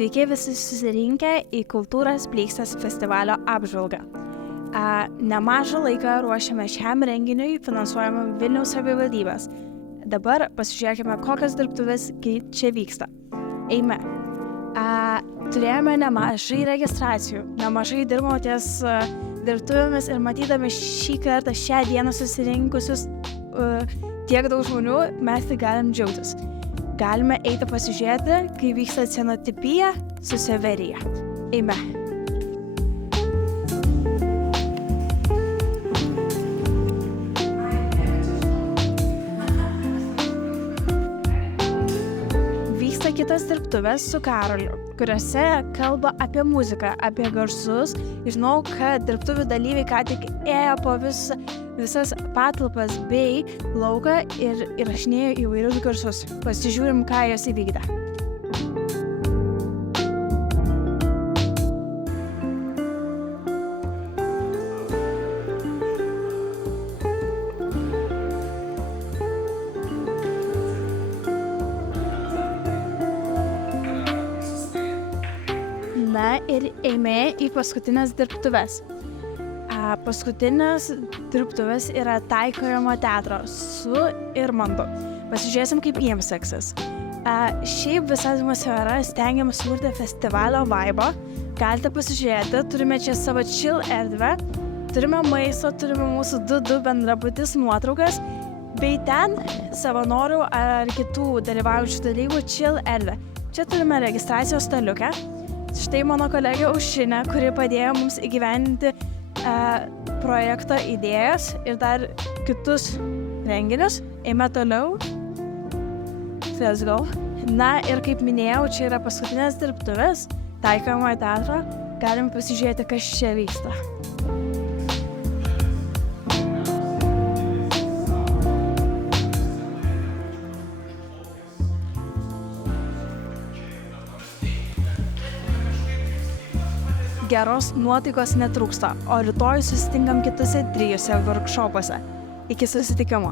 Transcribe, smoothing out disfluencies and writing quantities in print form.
Sveiki visi susirinkę į Kultūros Blykstas festivalio apžvalgą. Nemažą laiką ruošiame šiam renginiui finansuojamą Vilniaus savivaldybės. Dabar pasižiūrėkime, kokios dirbtuvės čia vyksta. Eime. Turėjome nemažai registracijų, nemažai dirbome ties dirbtuvėmis ir matydami šį kartą šią dieną susirinkusius tiek daug žmonių, mes tik galim džiaugtis. Galime eiti pasižiūrėti, kai vyksta cenotipija su Severija. Eime. Vyksta kitas dirbtuvės su Karoliu, kuriuose kalba apie muziką, apie garsus. Žinau, kad dirbtuvių dalyviai ką tik ėjo po visas patalpas bei lauką ir įrašinėjo įvairius garsus. Pasižiūrim, ką jos įvykdė. Na ir eime į paskutinės dirbtuves. Paskutinės dirbtuvės yra taikomojo teatro su Irmantu. Pasižiūrėsim, kaip jiems seksis. Šiaip visa atmosfera stengiamės sukurti festivalio vibe. Galite pasižiūrėti, turime čia savo chill erdvę, turime maisto, turime mūsų 2 bendrabutis nuotraukas, bei ten savanorių ar kitų dalyvaujančių dalyvių chill erdvę. Čia turime registracijos staliukę. Štai mano kolegė Aušrinė, kuri padėjo mums įgyvendinti projekto idėjas ir dar kitus renginius. Eime toliau. Let's go. Na ir kaip minėjau, čia yra paskutinės dirbtuvės taikomojo teatro. Galim pasižiūrėti, kas čia vyksta. Geros nuotaikos netrūksta, o rytoj susitinkam kitose 3 workshopuose. Iki susitikimo.